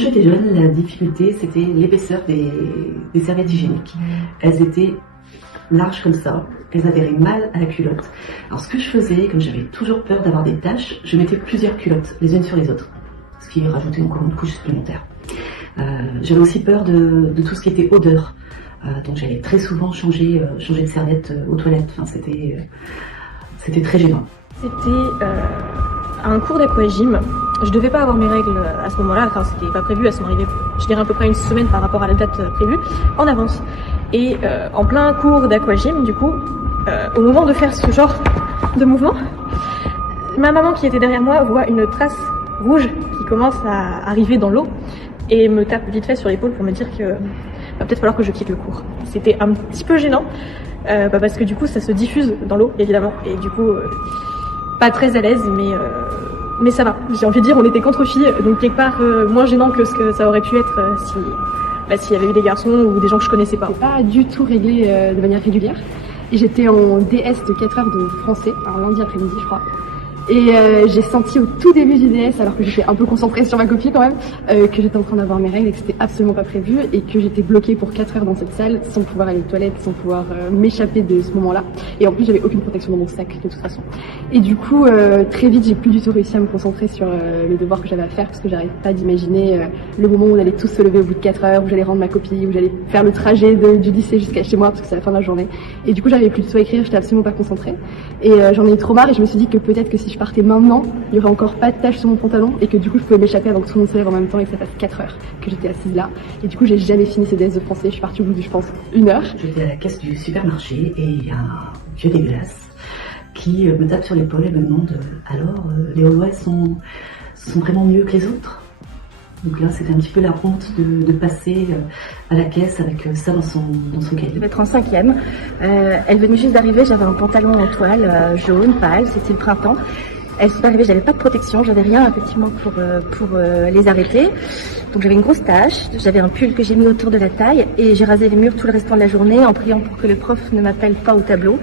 j'étais jeune, la difficulté, c'était l'épaisseur des serviettes hygiéniques. Elles étaient larges comme ça, elles adhéraient mal à la culotte. Alors ce que je faisais, comme j'avais toujours peur d'avoir des taches, je mettais plusieurs culottes, les unes sur les autres, ce qui rajoutait encore une couche supplémentaire. J'avais aussi peur de tout ce qui était odeur, donc j'allais très souvent changer de serviette aux toilettes. Enfin, c'était très gênant. C'était un cours d'aquagym. Je devais pas avoir mes règles à ce moment-là, enfin c'était pas prévu, elles sont arrivées, je dirais à peu près une semaine par rapport à la date prévue, en avance. Et en plein cours d'aquagym, du coup, au moment de faire ce genre de mouvement, ma maman qui était derrière moi voit une trace rouge qui commence à arriver dans l'eau et me tape vite fait sur l'épaule pour me dire que va peut-être falloir que je quitte le cours. C'était un petit peu gênant, parce que du coup ça se diffuse dans l'eau évidemment, et du coup pas très à l'aise, mais ça va. J'ai envie de dire, on était qu'entre filles, donc quelque part moins gênant que ce que ça aurait pu être s'il y avait eu des garçons ou des gens que je connaissais pas. C'est pas du tout réglé de manière régulière. Et j'étais en DS de 4 heures de français, alors lundi après-midi je crois. Et j'ai senti au tout début du DS, alors que j'étais un peu concentrée sur ma copie quand même, que j'étais en train d'avoir mes règles et que c'était absolument pas prévu et que j'étais bloquée pour 4 heures dans cette salle sans pouvoir aller aux toilettes, sans pouvoir m'échapper de ce moment-là. Et en plus j'avais aucune protection dans mon sac de toute façon. Et du coup très vite j'ai plus du tout réussi à me concentrer sur le devoir que j'avais à faire parce que j'arrive pas d'imaginer le moment où on allait tous se lever au bout de 4 heures, où j'allais rendre ma copie, où j'allais faire le trajet du lycée jusqu'à chez moi parce que c'est la fin de la journée. Et du coup j'avais plus du tout à écrire, j'étais absolument pas concentrée. Et j'en ai eu trop marre et je me suis dit que peut-être que si je partais maintenant, il y aurait encore pas de taches sur mon pantalon et que du coup je pouvais m'échapper avant que tout le monde se lève en même temps et que ça fasse 4 heures que j'étais assise là. Et du coup j'ai jamais fini ces DS de français, je suis partie au bout de je pense 1 heure. J'étais à la caisse du supermarché et il y a un vieux dégueulasse qui me tape sur l'épaule et me demande alors les Haulois sont vraiment mieux que les autres? Donc là, c'était un petit peu la honte de passer à la caisse avec ça dans son cahier. Je devais être en 5e. Elle venait juste d'arriver, j'avais un pantalon en toile jaune, pâle, c'était le printemps. Elle s'est arrivée, j'avais pas de protection, j'avais rien effectivement pour les arrêter. Donc j'avais une grosse tache, j'avais un pull que j'ai mis autour de la taille et j'ai rasé les murs tout le restant de la journée en priant pour que le prof ne m'appelle pas au tableau,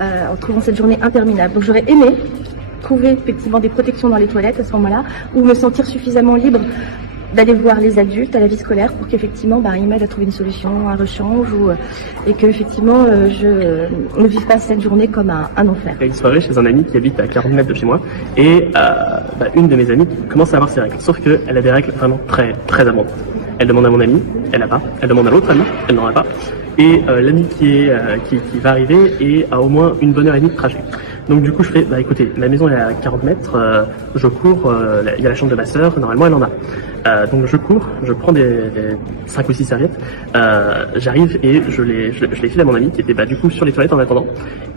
en trouvant cette journée interminable. Donc j'aurais aimé trouver effectivement des protections dans les toilettes à ce moment-là, ou me sentir suffisamment libre d'aller voir les adultes à la vie scolaire pour qu'effectivement ils m'aident à trouver une solution, un rechange et que effectivement je ne vive pas cette journée comme un enfer. Il y a une soirée chez un ami qui habite à 40 mètres de chez moi et une de mes amies commence à avoir ses règles, sauf qu'elle a des règles vraiment très très abondantes. Elle demande à mon amie, elle n'a pas. Elle demande à l'autre amie, elle n'en a pas. Et l'ami qui va arriver est à au moins une bonne heure et demie de trajet. Donc du coup je fais, écoutez, la maison est à 40 mètres, je cours, il y a la chambre de ma sœur, normalement elle en a. Donc je cours, je prends des 5 ou 6 serviettes, j'arrive et je les file à mon ami qui était du coup sur les toilettes en attendant.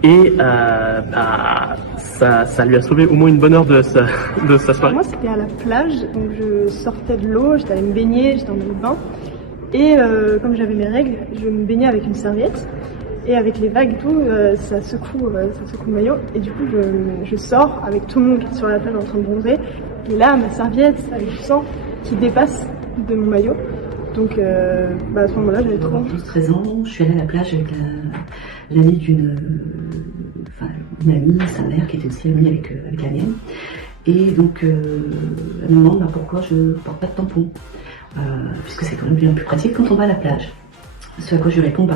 Et ça lui a sauvé au moins une bonne heure de sa soirée. Moi c'était à la plage, donc je sortais de l'eau, j'étais allée me baigner, j'étais en maillot de bain. Et comme j'avais mes règles, je me baignais avec une serviette. Et avec les vagues et tout, ça secoue le maillot. Et du coup, je sors avec tout le monde sur la plage en train de bronzer. Et là, ma serviette, avec du sang qui dépasse de mon maillot. Donc, à ce moment-là, j'avais trop. 12-13 ans, je suis allée à la plage avec l'amie d'une amie, sa mère, qui était aussi amie avec la mienne. Et donc, elle me demande pourquoi je porte pas de tampon. Puisque c'est quand même bien plus pratique quand on va à la plage. Ce à quoi je lui réponds,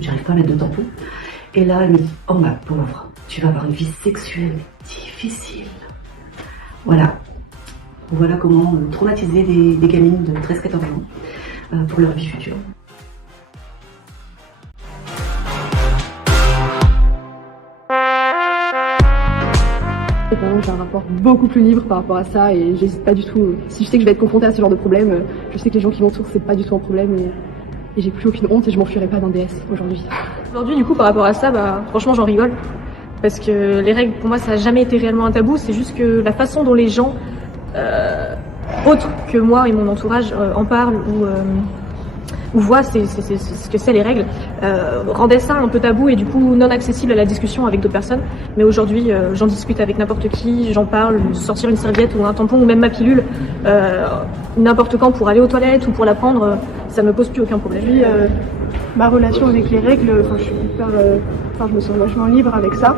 j'arrive pas à mettre de tampon. Et là, elle me dit, oh ma pauvre, tu vas avoir une vie sexuelle difficile. Voilà comment traumatiser des gamines de 13-14 ans pour leur vie future. J'ai un rapport beaucoup plus libre par rapport à ça et j'hésite pas du tout. Si je sais que je vais être confrontée à ce genre de problème, je sais que les gens qui m'entourent, c'est pas du tout un problème et j'ai plus aucune honte et je m'enfuirai pas d'un DS aujourd'hui. Aujourd'hui, du coup, par rapport à ça, franchement, j'en rigole. Parce que les règles, pour moi, ça n'a jamais été réellement un tabou. C'est juste que la façon dont les gens, autres que moi et mon entourage, en parlent ou voient ce que c'est les règles, rendait ça un peu tabou et du coup non accessible à la discussion avec d'autres personnes. Mais aujourd'hui, j'en discute avec n'importe qui, j'en parle, sortir une serviette ou un tampon ou même ma pilule, n'importe quand pour aller aux toilettes ou pour la prendre, ça me pose plus aucun problème. Puis, ma relation avec les règles, je suis je me sens vachement libre avec ça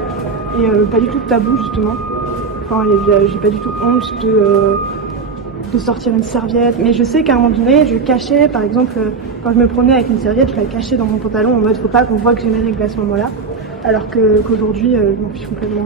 et pas du tout tabou justement. J'ai pas du tout honte de sortir une serviette. Mais je sais qu'à un moment donné, je cachais, par exemple, quand je me promenais avec une serviette, je la cachais dans mon pantalon en mode faut pas qu'on voit que j'ai mes règles à ce moment-là. Alors qu'aujourd'hui, je m'en fiche complètement.